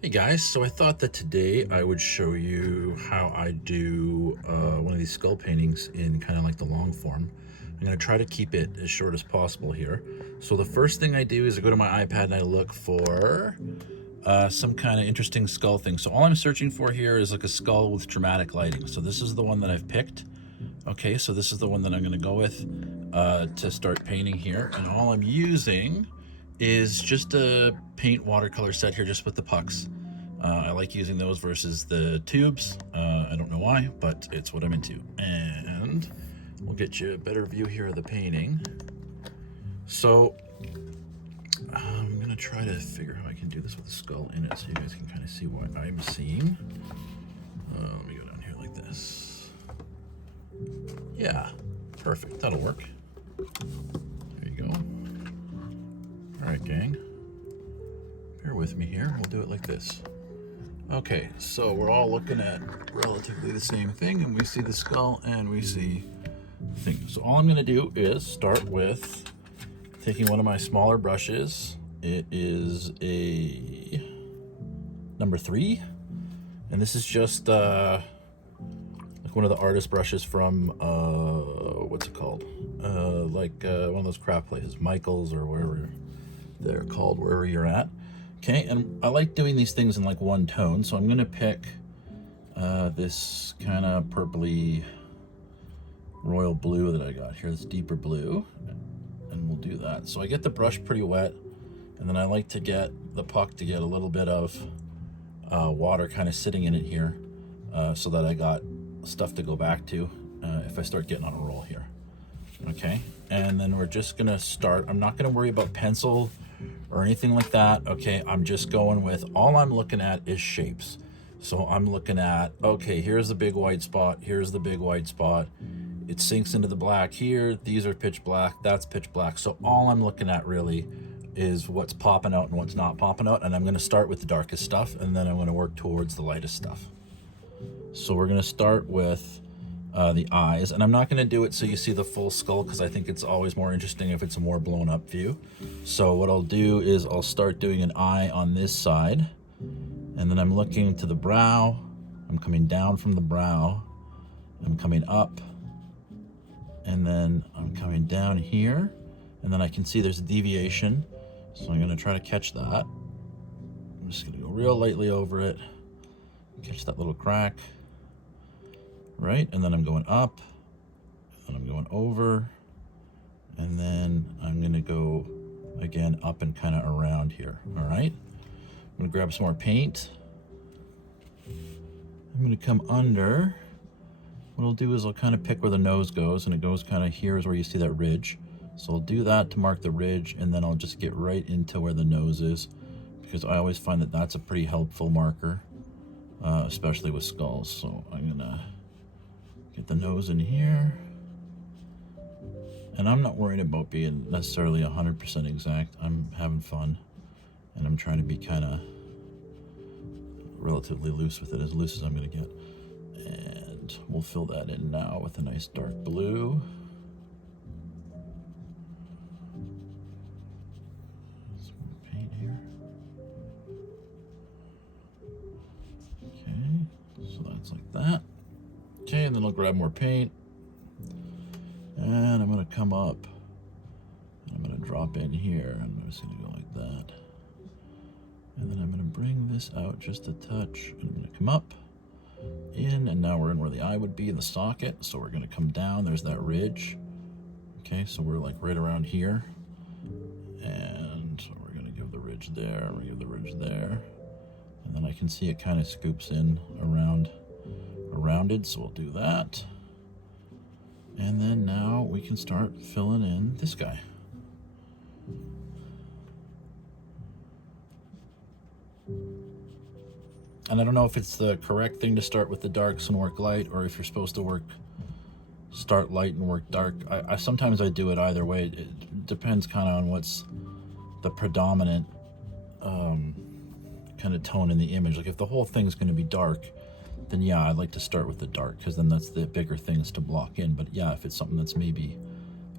Hey guys, so I thought that today I would show you how I do one of these skull paintings in kind of like the long form. I'm going to try to keep it as short as possible here. So the first thing I do is I go to my iPad and I look for some kind of interesting skull thing. So all I'm searching for here is like a skull with dramatic lighting. So this is the one that I've picked. Okay, so this is the one that I'm going to go with to start painting here. And all I'm using is just a paint watercolor set here just with the pucks. I like using those versus the tubes. I don't know why, but it's what I'm into. And we'll get you a better view here of the painting. So I'm gonna try to figure out how I can do this with the skull in it so you guys can kind of see what I'm seeing. Let me go down here like this. Yeah, perfect, that'll work. There you go. All right, gang. Bear with me here, we'll do it like this. Okay, so we're all looking at relatively the same thing, and we see the skull and we see things. So all I'm gonna do is start with taking one of my smaller brushes. It is a number 3, and this is just like one of the artist brushes from what's it called? One of those craft places, Michael's or wherever they're called, wherever you're at. Okay, and I like doing these things in like one tone, so I'm gonna pick this kind of purpley royal blue that I got here, this deeper blue, and we'll do that. So I get the brush pretty wet, and then I like to get the puck to get a little bit of water kind of sitting in it here, so that I got stuff to go back to if I start getting on a roll here. Okay, and then we're just gonna start. I'm not gonna worry about pencil or anything like that. Okay, I'm just going with, all I'm looking at is shapes. So I'm looking at, okay, here's the big white spot, here's the big white spot, it sinks into the black here, these are pitch black, that's pitch black. So all I'm looking at really is what's popping out and what's not popping out, and I'm going to start with the darkest stuff, and then I'm going to work towards the lightest stuff. So we're going to start with the eyes, and I'm not going to do it so you see the full skull because I think it's always more interesting if it's a more blown up view. So what I'll do is I'll start doing an eye on this side, and then I'm looking to the brow, I'm coming down from the brow, I'm coming up, and then I'm coming down here, and then I can see there's a deviation, so I'm going to try to catch that. I'm just going to go real lightly over it, catch that little crack. Right, and then I'm going up, and I'm going over, and then I'm gonna go again up and kind of around here. All right, I'm gonna grab some more paint. I'm gonna come under. What I'll do is I'll kind of pick where the nose goes, and it goes kind of here is where you see that ridge. So I'll do that to mark the ridge, and then I'll just get right into where the nose is, because I always find that that's a pretty helpful marker, especially with skulls. So I'm gonna get the nose in here, and I'm not worried about being necessarily 100% exact. I'm having fun, and I'm trying to be kind of relatively loose with it, as loose as I'm going to get. And we'll fill that in now with a nice dark blue. Some more paint here. Okay, so that's like that. Okay, and then I'll grab more paint, and I'm gonna come up, and I'm gonna drop in here, and I'm just gonna go like that, and then I'm gonna bring this out just a touch, and I'm gonna come up, in, and now we're in where the eye would be in the socket, so we're gonna come down, there's that ridge. Okay, so we're like right around here, and we're gonna give the ridge there, we give the ridge there, and then I can see it kind of scoops in around rounded, so we'll do that, and then now we can start filling in this guy. And I don't know if it's the correct thing to start with the darks and work light, or if you're supposed to start light and work dark. I sometimes I do it either way. It depends kind of on what's the predominant kind of tone in the image. Like if the whole thing's going to be dark, then yeah, I'd like to start with the dark, because then that's the bigger things to block in. But yeah, if it's something that's maybe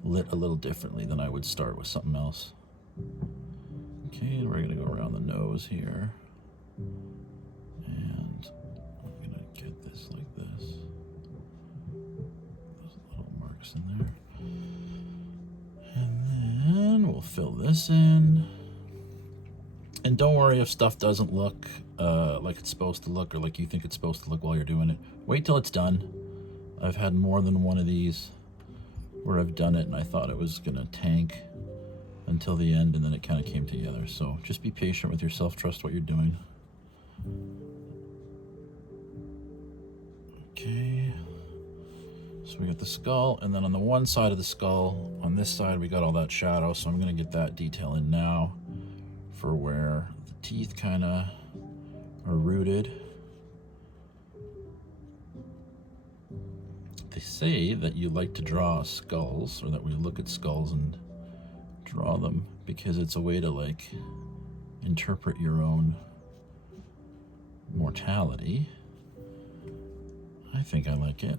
lit a little differently, then I would start with something else. Okay, we're gonna go around the nose here. this in. And don't worry if stuff doesn't look like it's supposed to look, or like you think it's supposed to look while you're doing it. Wait till it's done. I've had more than one of these where I've done it and I thought it was gonna tank until the end, and then it kind of came together. So just be patient with yourself, trust what you're doing. Okay, so we got the skull, and then on the one side of the skull, on this side we got all that shadow, so I'm gonna get that detail in now for where the teeth kind of are rooted. They say that you like to draw skulls, or that we look at skulls and draw them, because it's a way to like interpret your own mortality. I think I like it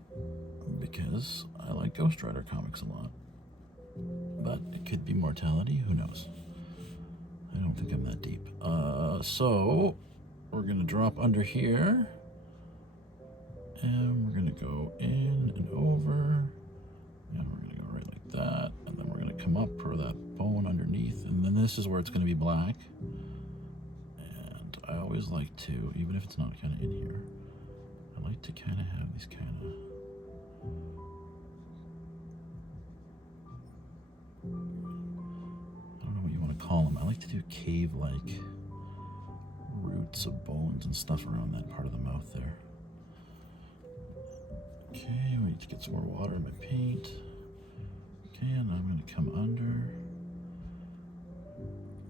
because I like Ghost Rider comics a lot, but it could be mortality, who knows? I don't think I'm that deep. So we're gonna drop under here, and we're gonna go in and over, and we're gonna go right like that, and then we're gonna come up for that bone underneath, and then this is where it's gonna be black. And I always like to, even if it's not kind of in here, I like to kind of have these kind of call them. I like to do cave-like roots of bones and stuff around that part of the mouth there. Okay, we need to get some more water in my paint. Okay, and I'm going to come under.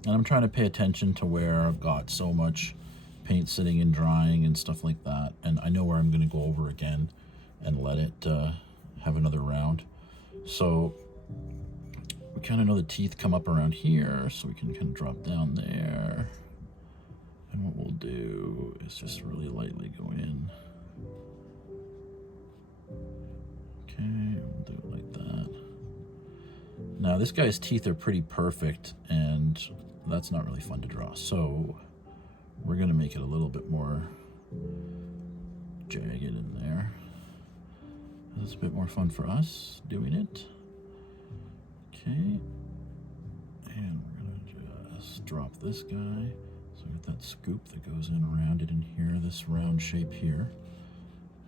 And I'm trying to pay attention to where I've got so much paint sitting and drying and stuff like that. And I know where I'm going to go over again and let it have another round. So we kind of know the teeth come up around here, so we can kind of drop down there. And what we'll do is just really lightly go in. Okay, we'll do it like that. Now this guy's teeth are pretty perfect, and that's not really fun to draw. So we're gonna make it a little bit more jagged in there. That's a bit more fun for us doing it. Okay, and we're gonna just drop this guy. So we got that scoop that goes in around it in here, this round shape here.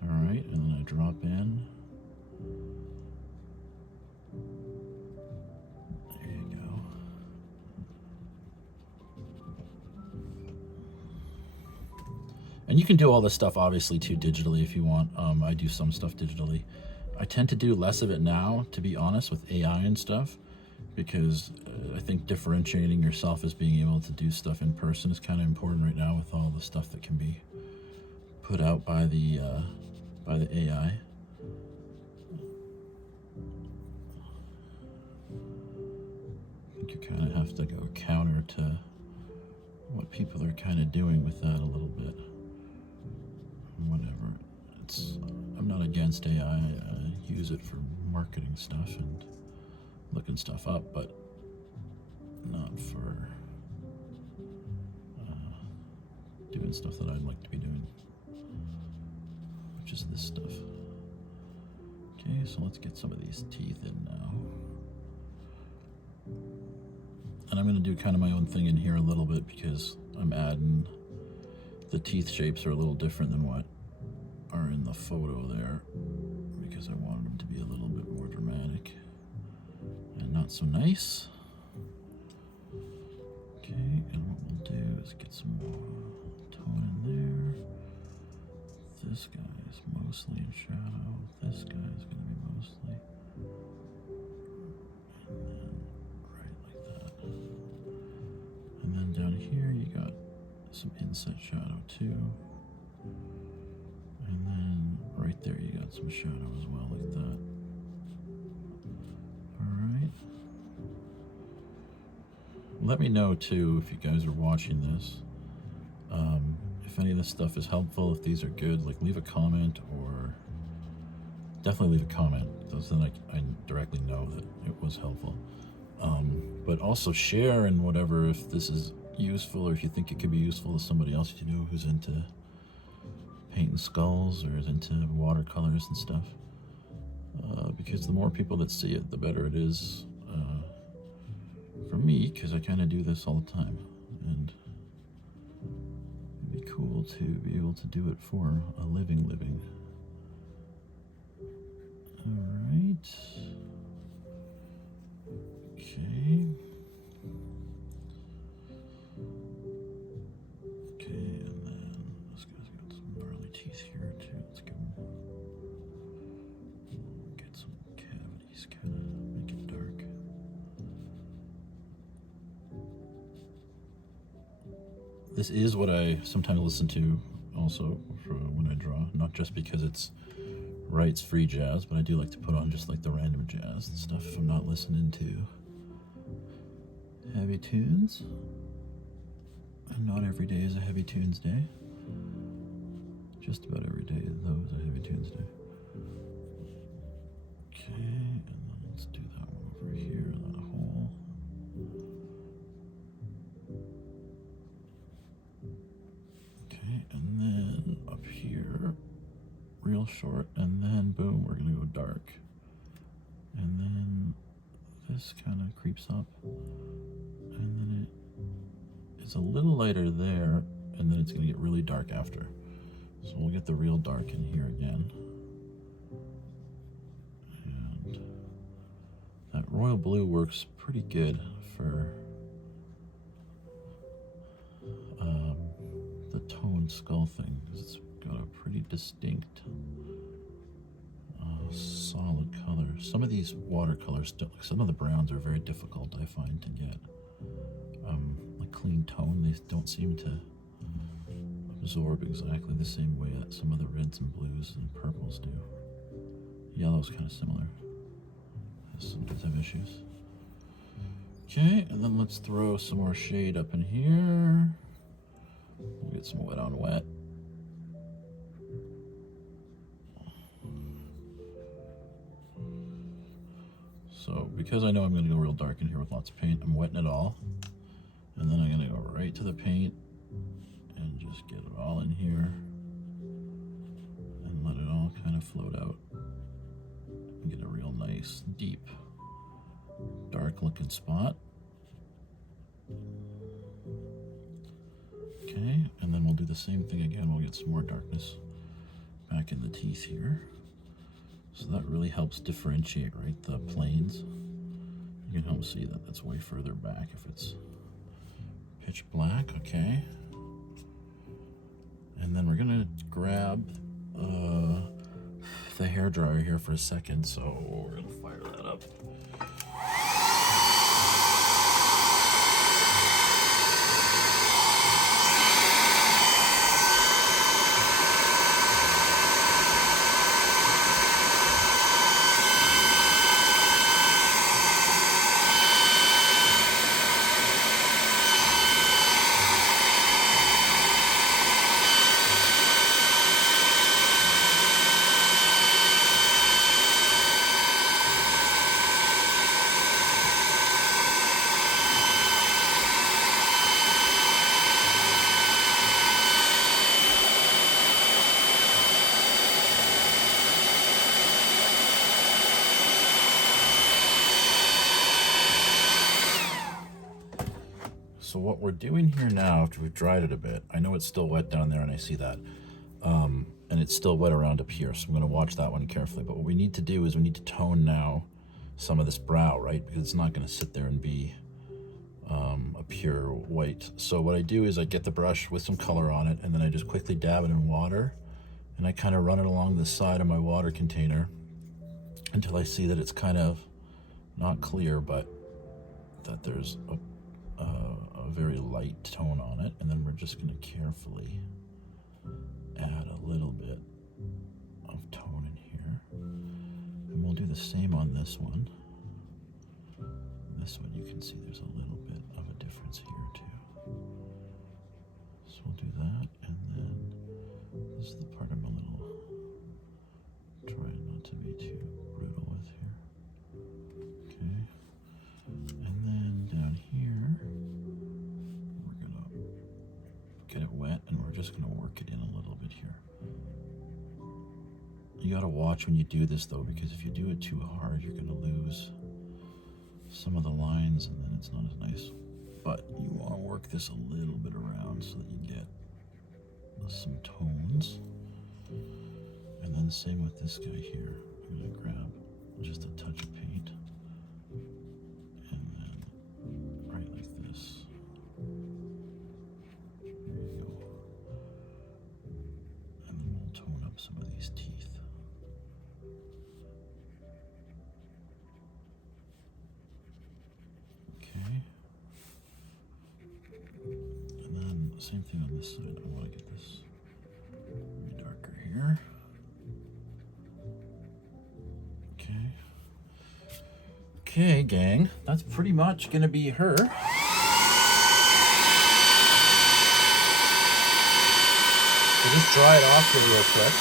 All right, and then I drop in. There you go. And you can do all this stuff obviously too digitally if you want. I do some stuff digitally. I tend to do less of it now, to be honest, with AI and stuff, because I think differentiating yourself as being able to do stuff in person is kind of important right now with all the stuff that can be put out by the AI. I think you kind of have to go counter to what people are kind of doing with that a little bit. Whatever. I'm not against AI. I use it for marketing stuff and looking stuff up, but not for doing stuff that I'd like to be doing, which is this stuff. Okay, so let's get some of these teeth in now. And I'm going to do kind of my own thing in here a little bit, because I'm adding, the teeth shapes are a little different than what are in the photo there, because I wanted them to be a little bit more dramatic and not so nice. Okay, and what we'll do is get some more tone in there. This guy is mostly in shadow. This guy is going to be mostly, and then right like that. And then down here you got some inset shadow too. And then right there you got some shadow as well, like that. Alright. Let me know too, if you guys are watching this, if any of this stuff is helpful, if these are good. Like, leave a comment, or definitely leave a comment, so then I directly know that it was helpful. But also share and whatever, if this is useful, or if you think it could be useful to somebody else you know who's into painting skulls or is into watercolors and stuff, because the more people that see it, the better it is for me, because I kind of do this all the time, and it'd be cool to be able to do it for a living. All right. Okay. Okay, and then this guy's got some gnarly teeth here too. Let's give him, get some cavities, kind of make it dark. This is what I sometimes listen to also for when I draw, not just because it's Wright's free jazz, but I do like to put on just like the random jazz and stuff if I'm not listening to heavy tunes. And not every day is a heavy tunes day. Just about every day though is a heavy tunes day. Okay, and then let's do that one over here, that hole. Okay, and then up here, real short, and then boom, we're gonna go dark. And then this kind of creeps up, and then it's a little lighter there, and then it's gonna get really dark after. So we'll get the real dark in here again. And that royal blue works pretty good for the toned skull thing, because it's got a pretty distinct solid color. Some of these watercolors, some of the browns are very difficult, I find, to get like clean tone. They don't seem to absorb exactly the same way that some of the reds and blues and purples do. Yellow's kind of similar. Some does have issues. Okay, and then let's throw some more shade up in here. We'll get some wet on wet. So because I know I'm going to go real dark in here with lots of paint, I'm wetting it all. And then I'm going to go right to the paint and just get it all in here and let it all kind of float out and get a real nice, deep, dark looking spot. Okay, and then we'll do the same thing again. We'll get some more darkness back in the teeth here. So that really helps differentiate, right, the planes. You can help see that that's way further back if it's pitch black. Okay. And then we're gonna grab the hair dryer here for a second, so we're gonna fire that up. So what we're doing here now, after we've dried it a bit, I know it's still wet down there and I see that, and it's still wet around up here, so I'm gonna watch that one carefully. But what we need to do is we need to tone now some of this brow, right? Because it's not gonna sit there and be a pure white. So what I do is I get the brush with some color on it, and then I just quickly dab it in water, and I kind of run it along the side of my water container until I see that it's kind of not clear, but that there's a very light tone on it. And then we're just going to carefully add a little bit of tone in here, and we'll do the same on this one. This one, you can see there's a little bit of a difference here too, so we'll do that. And then this is the part I'm a little trying not to be too brutal with here. Okay, and then down here we're gonna get it wet, and we're just gonna work it in a little bit here. You gotta watch when you do this though, because if you do it too hard, you're gonna lose some of the lines, and then it's not as nice. But you want to work this a little bit around so that you get some tones. And then same with this guy here. I'm going to grab just a touch of paint, and then right like this. There you go. And then we'll tone up some of these teeth. Okay. And then same thing on this side. I want to get this maybe darker here. Okay, gang, that's pretty much gonna be her. So just dry it off here real quick.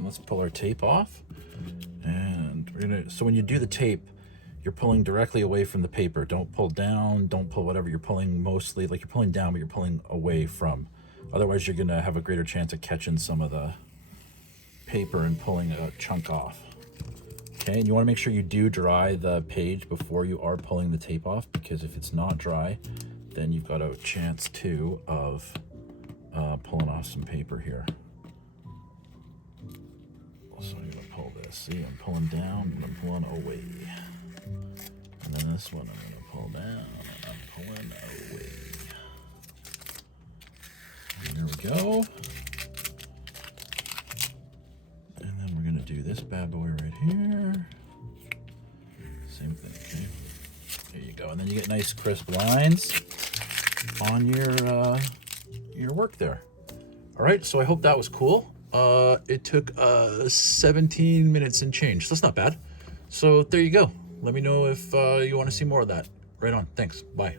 Let's pull our tape off, and we're gonna, so when you do the tape, you're pulling directly away from the paper. Don't pull down, don't pull whatever. You're pulling mostly, like you're pulling down, but you're pulling away from. Otherwise you're gonna have a greater chance of catching some of the paper and pulling a chunk off. Okay, and you wanna make sure you do dry the page before you are pulling the tape off, because if it's not dry, then you've got a chance too of pulling off some paper here. So I'm gonna pull this. See, I'm pulling down and I'm pulling away. And then this one I'm gonna pull down and I'm pulling away. And there we go. And then we're gonna do this bad boy right here. Same thing, okay? There you go. And then you get nice crisp lines on your work there. All right, so I hope that was cool. It took 17 minutes and change, so that's not bad. So there you go. Let me know if you want to see more of that. Right on. Thanks. Bye.